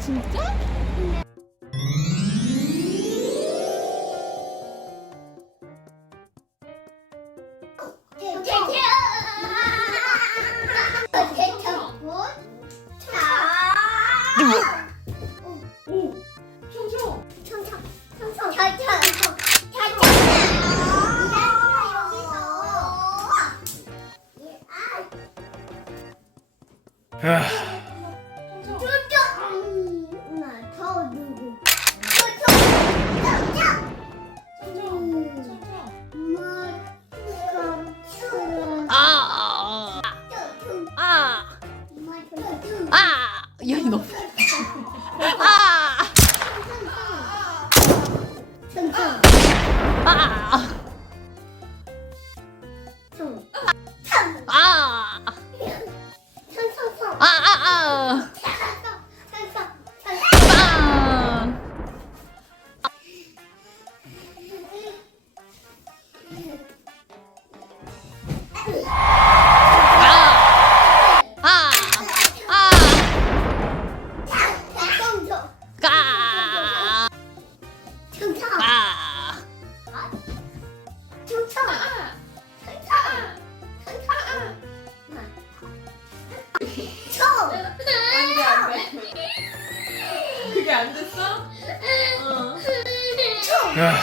진짜? 아, 아, 야, 이 너무. 아, 아, 아, 아, 안돼. 그게 안 됐어? 어. 야,